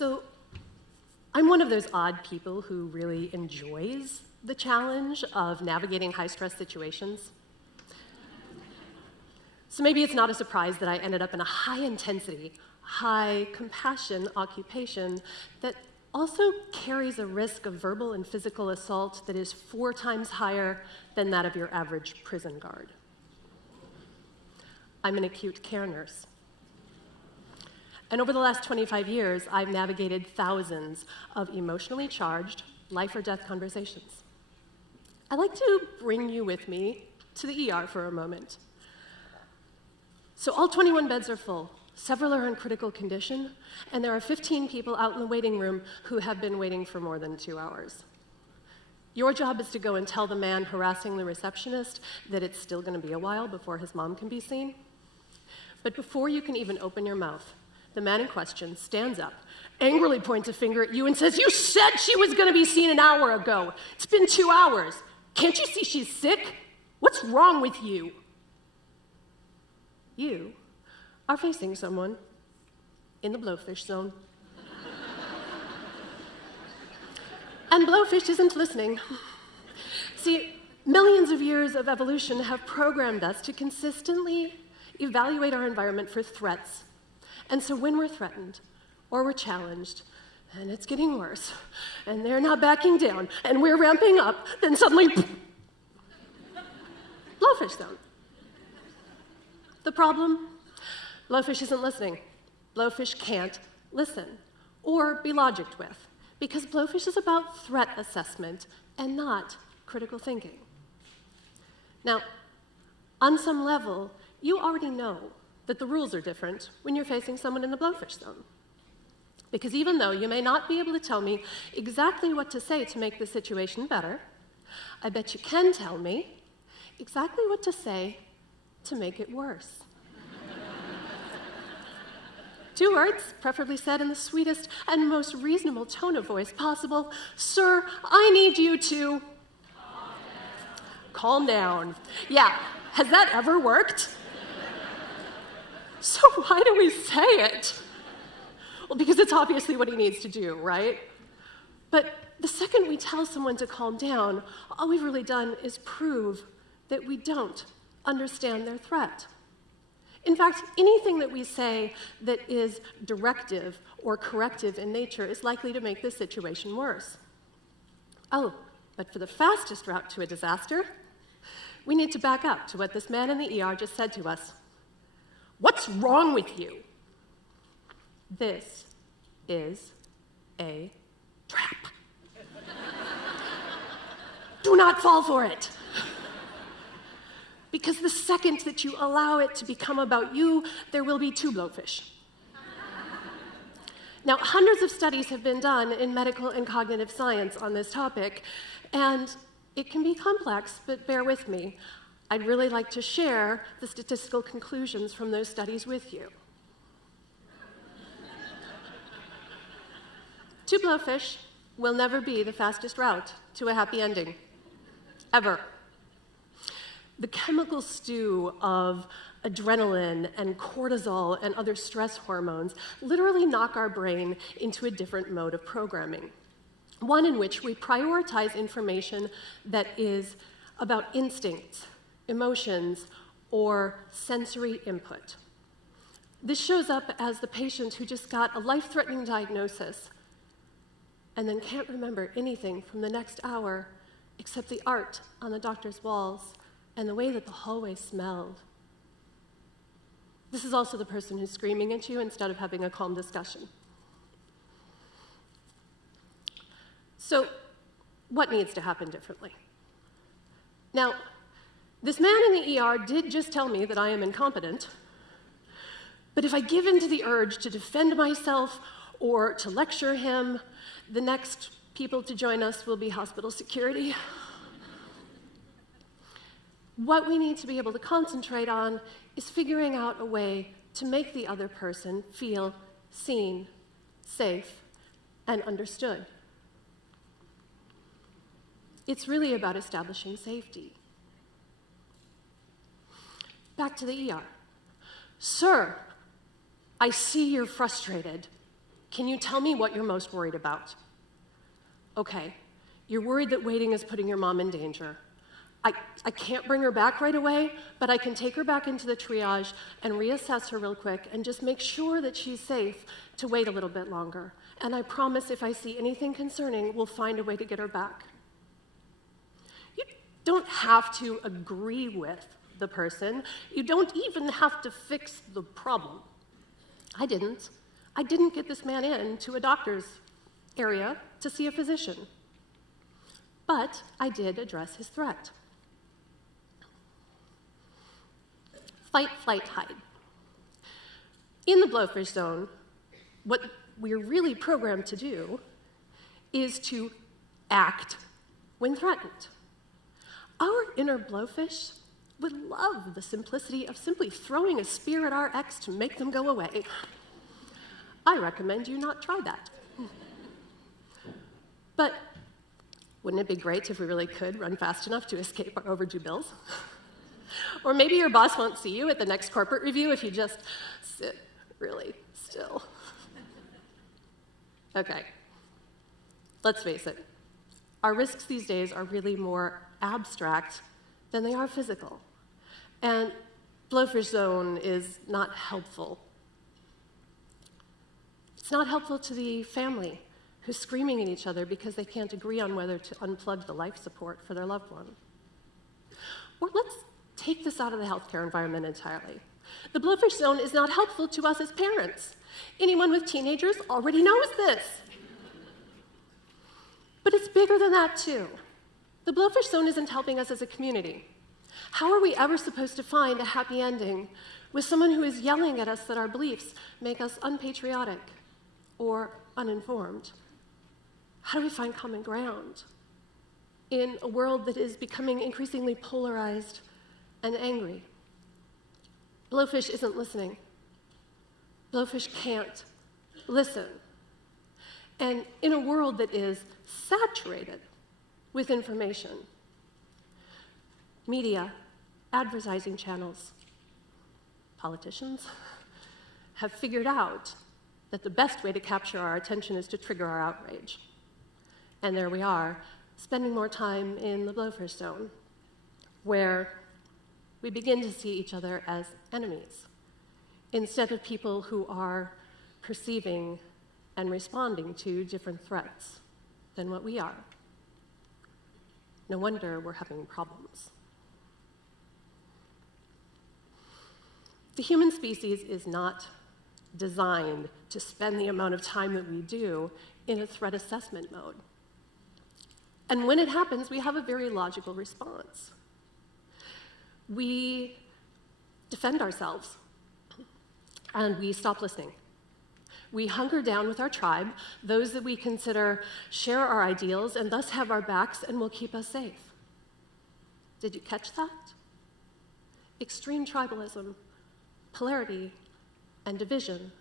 So I'm one of those odd people who really enjoys the challenge of navigating high-stress situations. So maybe it's not a surprise that I ended up in a high-intensity, high-compassion occupation that also carries a risk of verbal and physical assault that is 4 times higher than that of your average prison guard. I'm an acute care nurse. And over the last 25 years, I've navigated thousands of emotionally charged, life or death conversations. I'd like to bring you with me to the ER for a moment. So all 21 beds are full. Several are in critical condition, and there are 15 people out in the waiting room who have been waiting for more than 2 hours. Your job is to go and tell the man harassing the receptionist that it's still going to be a while before his mom can be seen. But before you can even open your mouth, the man in question stands up, angrily points a finger at you and says, "You said she was going to be seen an hour ago. It's been 2 hours. Can't you see she's sick? What's wrong with you?" You are facing someone in the Blowfish Zone. And Blowfish isn't listening. See, millions of years of evolution have programmed us to consistently evaluate our environment for threats. And so when we're threatened or we're challenged, and it's getting worse, and they're not backing down, and we're ramping up, then suddenly, Blowfish Zone. The problem? Blowfish isn't listening. Blowfish can't listen or be logicked with, because Blowfish is about threat assessment and not critical thinking. Now, on some level, you already know that the rules are different when you're facing someone in the Blowfish Zone. Because even though you may not be able to tell me exactly what to say to make the situation better, I bet you can tell me exactly what to say to make it worse. 2 words, preferably said in the sweetest and most reasonable tone of voice possible. "Sir, I need you to..." Calm down. Yeah, has that ever worked? So why do we say it? Well, because it's obviously what he needs to do, right? But the second we tell someone to calm down, all we've really done is prove that we don't understand their threat. In fact, anything that we say that is directive or corrective in nature is likely to make the situation worse. Oh, but for the fastest route to a disaster, we need to back up to what this man in the ER just said to us. "What's wrong with you?" This is a trap. Do not fall for it. Because the second that you allow it to become about you, there will be 2 blowfish. Now, hundreds of studies have been done in medical and cognitive science on this topic, and it can be complex, but bear with me. I'd really like to share the statistical conclusions from those studies with you. 2 blowfish will never be the fastest route to a happy ending, ever. The chemical stew of adrenaline and cortisol and other stress hormones literally knock our brain into a different mode of programming, one in which we prioritize information that is about instincts, emotions, or sensory input. This shows up as the patient who just got a life-threatening diagnosis and then can't remember anything from the next hour except the art on the doctor's walls and the way that the hallway smelled. This is also the person who's screaming at you instead of having a calm discussion. So, what needs to happen differently? Now, this man in the ER did just tell me that I am incompetent, but if I give in to the urge to defend myself or to lecture him, the next people to join us will be hospital security. What we need to be able to concentrate on is figuring out a way to make the other person feel seen, safe, and understood. It's really about establishing safety. Back to the ER. "Sir, I see you're frustrated. Can you tell me what you're most worried about? Okay, you're worried that waiting is putting your mom in danger. I can't bring her back right away, but I can take her back into the triage and reassess her real quick and just make sure that she's safe to wait a little bit longer. And I promise if I see anything concerning, we'll find a way to get her back. You don't have to agree with the person. You don't even have to fix the problem. I didn't. I didn't get this man into a doctor's area to see a physician. But I did address his threat. Fight, flight, hide. In the Blowfish Zone, what we're really programmed to do is to act when threatened. Our inner blowfish would love the simplicity of simply throwing a spear at our ex to make them go away. I recommend you not try that. But wouldn't it be great if we really could run fast enough to escape our overdue bills? Or maybe your boss won't see you at the next corporate review if you just sit really still. Okay, let's face it. Our risks these days are really more abstract than they are physical. And Blowfish Zone is not helpful. It's not helpful to the family who's screaming at each other because they can't agree on whether to unplug the life support for their loved one. Or let's take this out of the healthcare environment entirely. The Blowfish Zone is not helpful to us as parents. Anyone with teenagers already knows this. But it's bigger than that, too. The Blowfish Zone isn't helping us as a community. How are we ever supposed to find a happy ending with someone who is yelling at us that our beliefs make us unpatriotic or uninformed? How do we find common ground in a world that is becoming increasingly polarized and angry? Blowfish isn't listening. Blowfish can't listen. And in a world that is saturated with information, media, advertising channels, politicians have figured out that the best way to capture our attention is to trigger our outrage. And there we are, spending more time in the Blowfish Zone, where we begin to see each other as enemies, instead of people who are perceiving and responding to different threats than what we are. No wonder we're having problems. The human species is not designed to spend the amount of time that we do in a threat assessment mode. And when it happens, we have a very logical response. We defend ourselves, and we stop listening. We hunker down with our tribe, those that we consider share our ideals and thus have our backs and will keep us safe. Did you catch that? Extreme tribalism, polarity, and division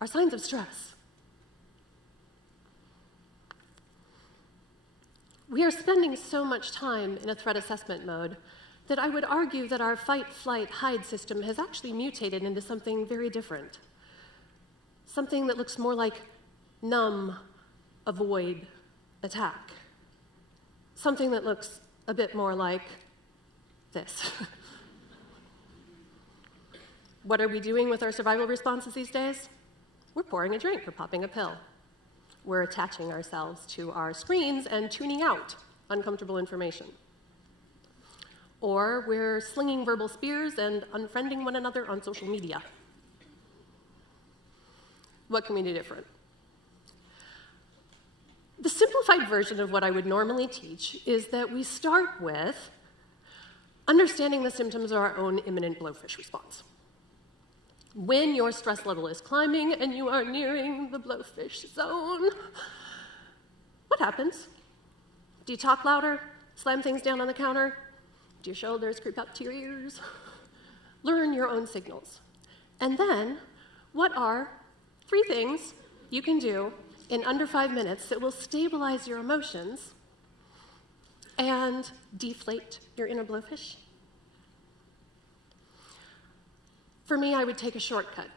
are signs of stress. We are spending so much time in a threat assessment mode that I would argue that our fight, flight, hide system has actually mutated into something very different. Something that looks more like numb, avoid, attack. Something that looks a bit more like this. What are we doing with our survival responses these days? We're pouring a drink or popping a pill. We're attaching ourselves to our screens and tuning out uncomfortable information. Or we're slinging verbal spears and unfriending one another on social media. What can we do different? The simplified version of what I would normally teach is that we start with understanding the symptoms of our own imminent blowfish response. When your stress level is climbing and you are nearing the Blowfish Zone, what happens? Do you talk louder, slam things down on the counter? Do your shoulders creep up to your ears? Learn your own signals. And then, what are 3 things you can do in under 5 minutes that will stabilize your emotions and deflate your inner blowfish? For me, I would take a shortcut.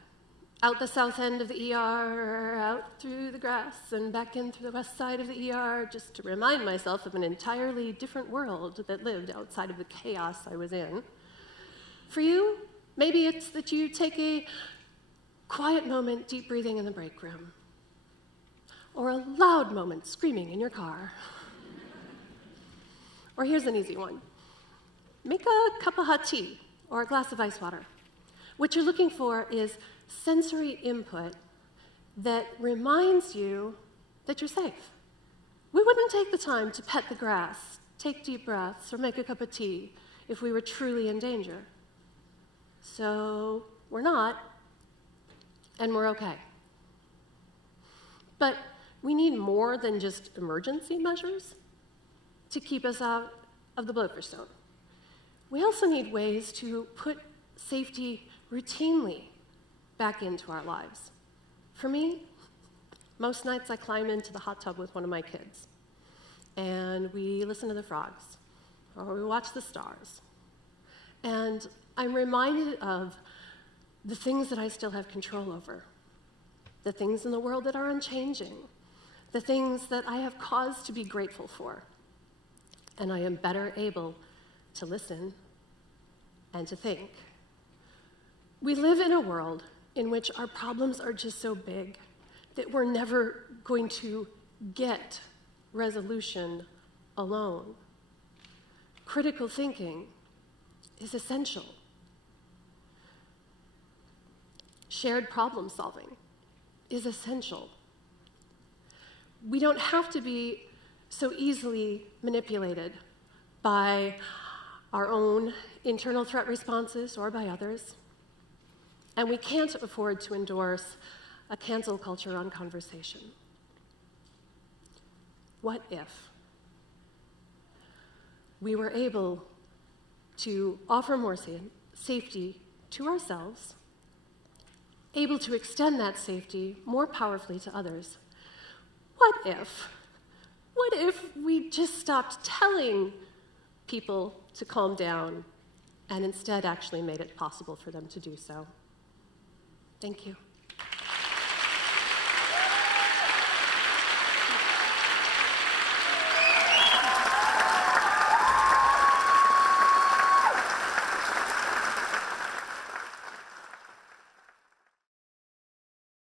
out the south end of the ER, out through the grass, and back in through the west side of the ER, just to remind myself of an entirely different world that lived outside of the chaos I was in. For you, maybe it's that you take a quiet moment, deep breathing in the break room, or a loud moment, screaming in your car. Or here's an easy one. Make a cup of hot tea or a glass of ice water. What you're looking for is sensory input that reminds you that you're safe. We wouldn't take the time to pet the grass, take deep breaths, or make a cup of tea if we were truly in danger. So we're not, and we're okay. But we need more than just emergency measures to keep us out of the Blowfish Zone. We also need ways to put safety routinely back into our lives. For me, most nights I climb into the hot tub with one of my kids, and we listen to the frogs, or we watch the stars. And I'm reminded of the things that I still have control over, the things in the world that are unchanging, the things that I have cause to be grateful for. And I am better able to listen and to think. We live in a world in which our problems are just so big that we're never going to get resolution alone. Critical thinking is essential. Shared problem solving is essential. We don't have to be so easily manipulated by our own internal threat responses or by others. And we can't afford to endorse a cancel culture on conversation. What if we were able to offer more safety to ourselves, able to extend that safety more powerfully to others? What if we just stopped telling people to calm down and instead actually made it possible for them to do so? Thank you.